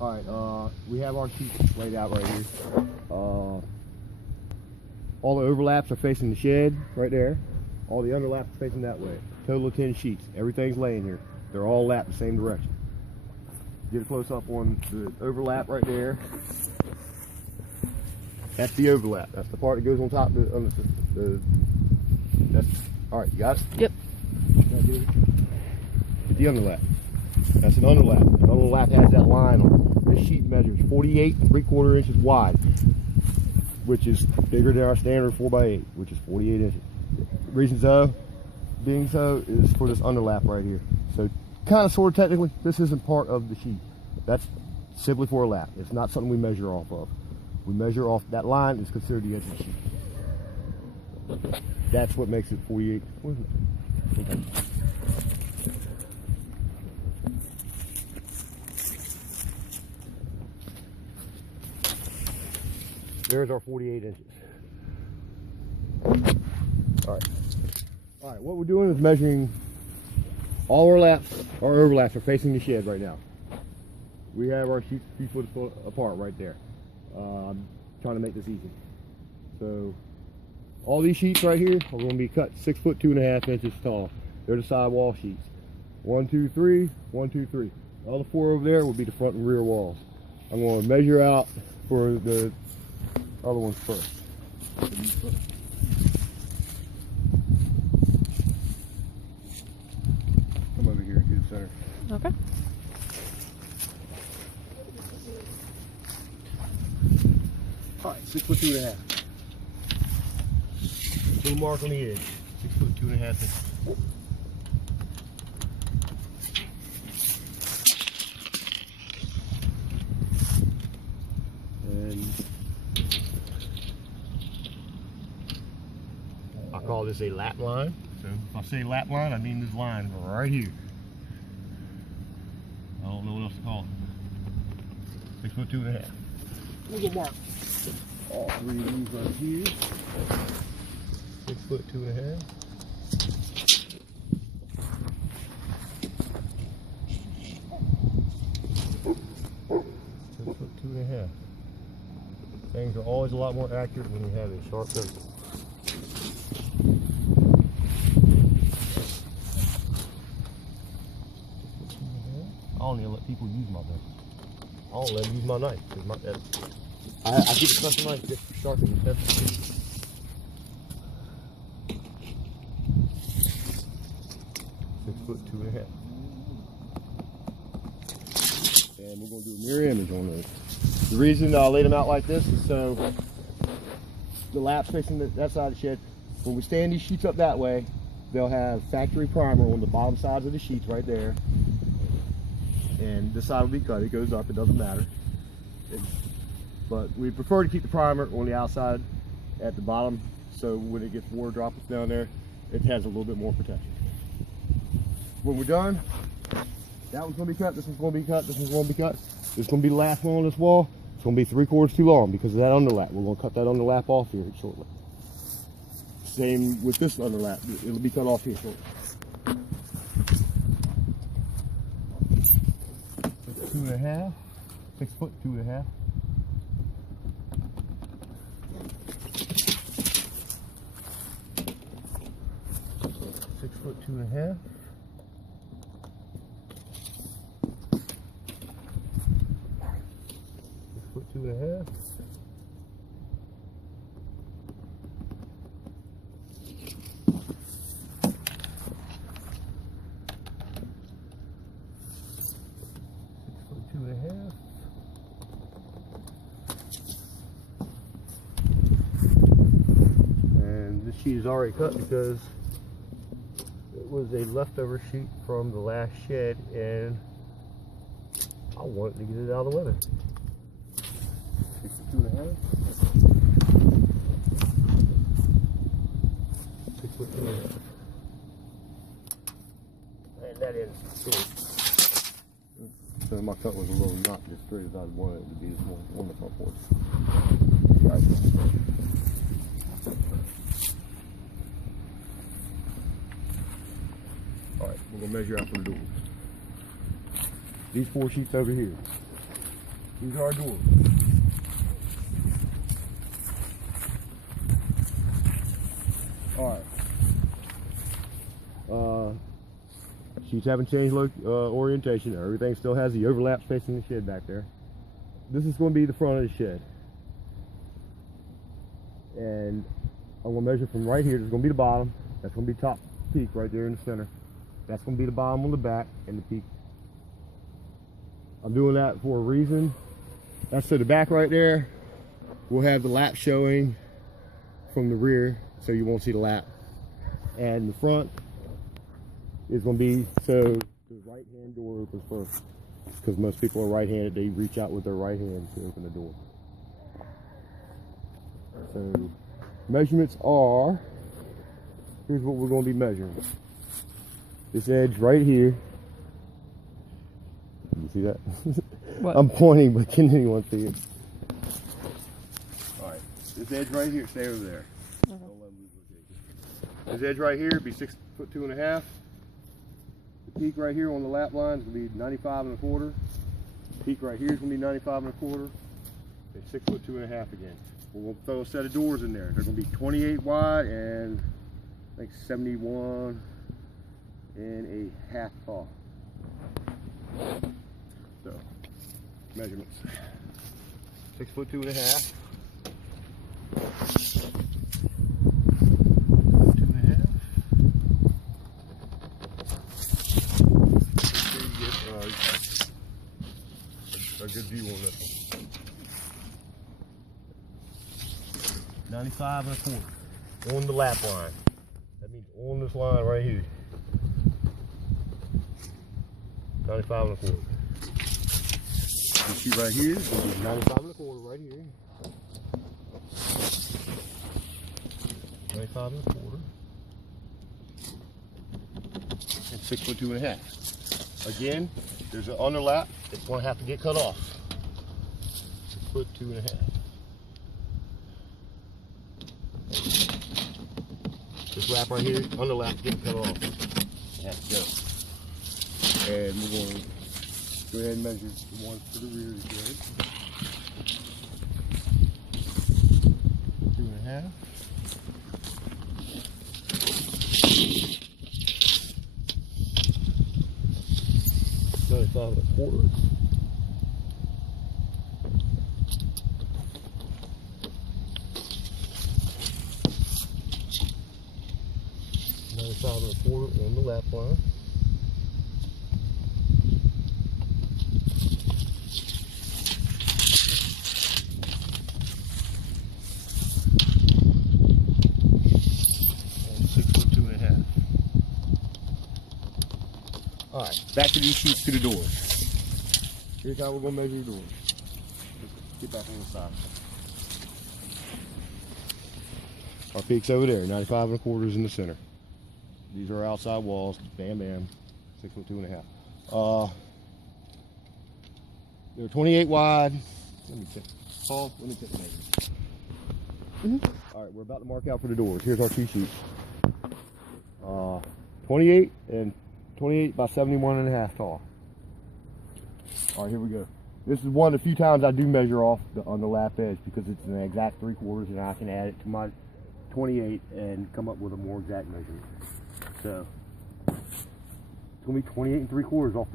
All right, we have our sheets laid out right here. All the overlaps are facing the shed right there. All the underlaps are facing that way. Total of 10 sheets. Everything's laying here. They're all lapped the same direction. Get a close up on the overlap right there. That's the overlap. That's the part that goes on top of that's, all right, you got it? Yep. The underlap. That's an underlap. An underlap has that line on it. This sheet measures 48 3/4 inches wide, which is bigger than our standard 4x8, which is 48 inches. The reason being so is for this underlap right here. So kind of sort of technically, this isn't part of the sheet. That's simply for a lap. It's not something we measure off of. We measure off that line is considered the edge of the sheet. That's what makes it 48. Okay. There's our 48 inches. All right, what we're doing is measuring all our laps, our overlaps are facing the shed right now. We have our sheets 3 foot apart right there. I'm trying to make this easy. So all these sheets right here are going to be cut 6 foot 2.5 inches tall. They're the sidewall sheets. 1, 2, 3, 1, 2, 3. All the 4 over there will be the front and rear walls. I'm going to measure out for the other ones first. Come over here to the center. Okay. All right, 6 foot 2.5. Little mark on the edge. 6 foot 2.5 inches. And I call this a lap line. So if I say lap line, I mean this line right here. I don't know what else to call it. 6 foot 2.5. Little mark. All 3 of these right here. 6 foot 2.5. 6 foot 2.5. Things are always a lot more accurate when you have a sharp pencil. I don't even let people use my knife. I don't let them use my knife. I keep a special knife just for sharpening the pencil. 6 foot 2.5. And we're going to do a mirror image on those. The reason I laid them out like this is so the laps facing that side of the shed, when we stand these sheets up that way, they'll have factory primer on the bottom sides of the sheets right there. And this side will be cut. It goes up, it doesn't matter. But we prefer to keep the primer on the outside at the bottom, so when it gets water droplets down there, it has a little bit more protection. When we're done, that one's going to be cut, this one's going to be cut, this one's going to be cut. This is going to be the last one on this wall. It's going to be 3/4 too long because of that underlap. We're going to cut that underlap off here shortly. Same with this underlap. It'll be cut off here shortly. 2.5, 6 foot 2.5. 6 foot 2.5. 6 foot 2.5. 2.5. And this sheet is already cut because it was a leftover sheet from the last shed and I wanted to get it out of the weather. 2.5. 6 foot 2.5. And that is short. So my cut was a little not as straight as I wanted it to be on the front porch. Right. Alright, we're going to measure out for the doors. These 4 sheets over here. These are our doors. All right. Sheets haven't changed orientation. Everything still has the overlap facing the shed back there. This is going to be the front of the shed. And I'm going to measure from right here. This is going to be the bottom. That's going to be top peak right there in the center. That's going to be the bottom on the back and the peak. I'm doing that for a reason. That's to the back right there. We'll have the lap showing from the rear, so you won't see the lap. And the front is going to be so the right hand door opens first, because most people are right-handed. They reach out with their right hand to open the door. So measurements are, here's what we're going to be measuring. This edge right here. You see that? What? I'm pointing, but can anyone see it? All right, this edge right here, stay over there. Don't let them lose location. This edge right here be 6'2.5". The peak right here on the lap line is going to be 95 1/4. The peak right here is going to be 95 1/4. And 6'2.5" again. We'll throw a set of doors in there. They're going to be 28 wide and I think 71 and a half tall. So, measurements. 6'2.5". 2.5. Make sure you get a good view on this one. 95 1/4 on the lap line. That means on this line right here. 95 1/4. This sheet right here is going to be 95 1/4 right here. 95 1/4. And 6'2.5". Again, there's an underlap. It's going to have to get cut off. 6'2.5". This lap right here, underlap, getting cut off. It has to go. And we're going to go ahead and measure the one for the rear of the shed. 2.5. $95 1/4. $95 1/4 on the lap line. And 6'2.5". All right, back to these sheets to the doors. Here's how we're going to measure the doors. Let's get back on the side. Our peak's over there, 95 1/4 in the center. These are outside walls, bam bam, 6'2.5". They're 28 wide. Let me check. Paul, let me check the measurements. All right, we're about to mark out for the doors. Here's our two sheets. 28 and 28 by 71.5 tall. All right, here we go. This is one of the few times I do measure off on the lap edge, because it's an exact 3/4, and I can add it to my 28 and come up with a more exact measurement. So it's going to be 28 3/4 off